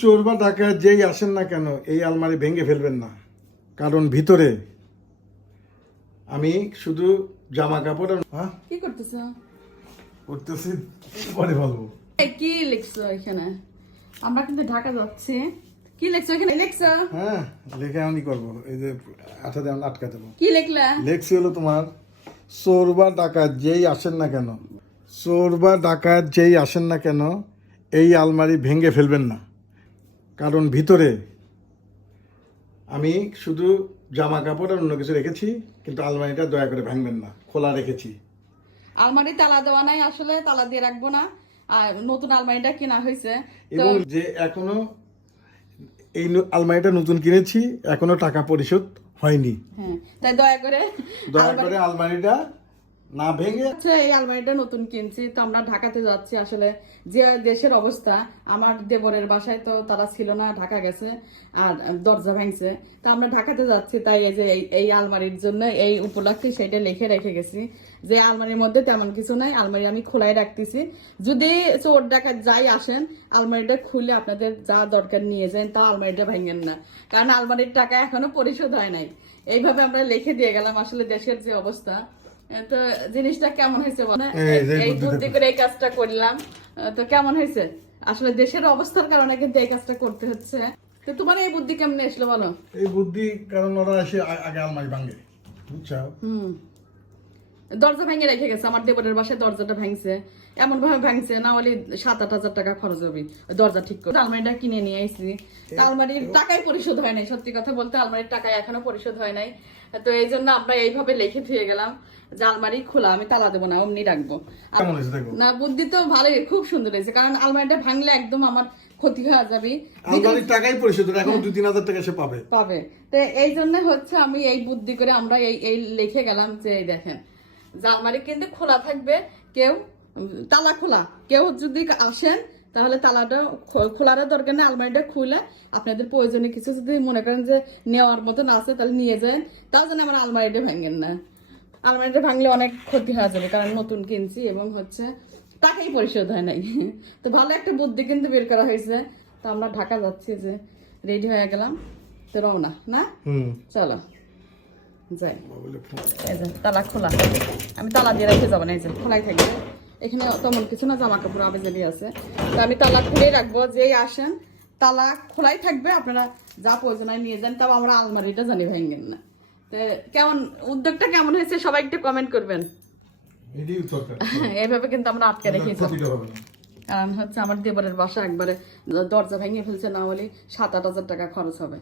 চোর বা ডাকাত যেই আসেন না কেন এই আলমারি ভেঙে ফেলবেন না, কারণ ভিতরে আমি শুধু জামা কাপড় কি করতেছো? করতেছি, পরে বলবো। কি লিখছো এখানে? আমরা কিন্তু ঢাকা যাচ্ছি। কি লিখছো এখানে? লিখছো? হ্যাঁ, লেখা আমি করবো। এই যে আঠা দিয়ে আটকা দেবো। কি লিখলা? লেখছি হলো তোমার, চোর বা ডাকাত যেই আসেন না কেন, চোর বা ডাকাত যেই আসেন না কেন এই আলমারি ভেঙে ফেলবেন না, কারণ ভিতরে আমি শুধু জামা কাপড় আর অন্য কিছু রেখেছি, কিন্তু আলমারিটা দয়া করে ভাঙবেন না, খোলা রেখেছি। আলমারি তালা দেওয়া নাই, আসলে তালা দিয়ে রাখবো না। আর নতুন আলমারিটা কেনা হয়েছে এবং যে এখনো এই আলমারিটা নতুন কিনেছি, এখনো টাকা পরিশোধ হয়নি। হ্যাঁ, তাই দয়া করে আলমারিটা না ভেঙে। আচ্ছা, এই আলমারিটা নতুন কিনছি তো আমরা ঢাকাতে যাচ্ছি। আসলে যে দেশের অবস্থা, আমার দেবরের বাসায় তো তারা ছিল না, ঢাকা গেছে আর দরজা ভাঙছে, তো আমরা ঢাকাতে যাচ্ছি। তাই এই যে এই আলমারির জন্য এই উপলক্ষে সেটা লিখে রেখে গেছি যে আলমারির মধ্যে তেমন কিছু নাই, আলমারি আমি খোলাই রাখতেছি। যদি চোর ডাকাত যাই আসেন, আলমারিটা খুলে আপনাদের যা দরকার নিয়ে যান, তা আলমারিটা ভাঙেন না, কারণ আলমারির টাকা এখনো পরিশোধ হয় নাই। এইভাবে আমরা লিখে দিয়ে গেলাম। আসলে দেশের যে অবস্থা, তো জিনিসটা কেমন হয়েছে বলো? এই বুদ্ধি করে এই কাজটা করলাম, তো কেমন হয়েছে? আসলে দেশের অবস্থার কারণে কিন্তু এই কাজটা করতে হচ্ছে। তো তোমার এই বুদ্ধি কেমন এসলো বলো? এই বুদ্ধি কারণ ওরা এসে আগে আলমারি ভাঙে, বুঝছো? দরজা ভেঙে রেখে গেছে। আমার দেবরের বাসায় দরজাটা ভাঙছে, এমন ভাবে ভাঙছে, না হলে 7-8 হাজার টাকা খরচ হবে দরজা ঠিক করে। আলমারিটা কিনে নিয়ে আইছি, আলমারির টাকাই পরিশোধ হয় নাই। সত্যি কথা বলতে আলমারির টাকা এখনো পরিশোধ হয় নাই। তো এই জন্য আমরা এইভাবে লিখে থুয়ে গেলাম যে আলমারি খোলা, আমি তালা দেবো না, অমনি রাখবো। না, বুদ্ধি তো ভালোই, খুব সুন্দর হয়েছে, কারণ আলমারিটা ভাঙলে একদম আমার ক্ষতি হয়ে যাবে। আলমারির টাকাই পরিশোধ, এখন 2-3 হাজার টাকা সে পাবে। তো এই জন্য হচ্ছে আমি এই বুদ্ধি করে আমরা এই লিখে গেলাম যে এই দেখেন, যে আলমারি কিন্তু খোলা থাকবে, কেউ তালা খোলা, কেউ যদি আসেন তাহলে তালাটা খোলার দরকার নেই। আলমারিটা খুলে আপনাদের প্রয়োজনীয় কিছু যদি মনে করেন যে নেওয়ার মতন আছে, তাহলে নিয়ে যান। তাও যেন আমার আলমারিটা ভাঙেন না। আলমারিটা ভাঙলে অনেক ক্ষতি হয়ে যাবে, কারণ নতুন কিনছি এবং হচ্ছে টাকাই পরিশোধ হয় নাই। তো ভালো একটা বুদ্ধি কিন্তু বের করা হয়েছে। তো আমরা ঢাকা যাচ্ছি, যে রেডি হয়ে গেলাম, তো রওনা না। চলো যাই। এই যে তালা খোলা, আমি তালা দিয়ে রেখে যাবো না, এই যে খোলাই থাকবে। এখানে তেমন কিছু না, জামা কাপড় আবেজালি আছে, তো আমি তালা খুলেই রাখবো। যেই আসেন তালা খোলাই থাকবে, আপনারা যা প্রয়োজন হয় নিয়ে যান। তাও আমরা আলমারিটা জানি ভাঙেন না। তো কেমন উদ্যোগটা কেমন হয়েছে সবাই একটু কমেন্ট করবেন। এইভাবে কিন্তু আমরা আটকে রেখেছি, কারণ হচ্ছে আমার দেবরের বাসা একবারে দরজা ভেঙে ফেলছে, না হলে 7-8 হাজার টাকা খরচ হবে।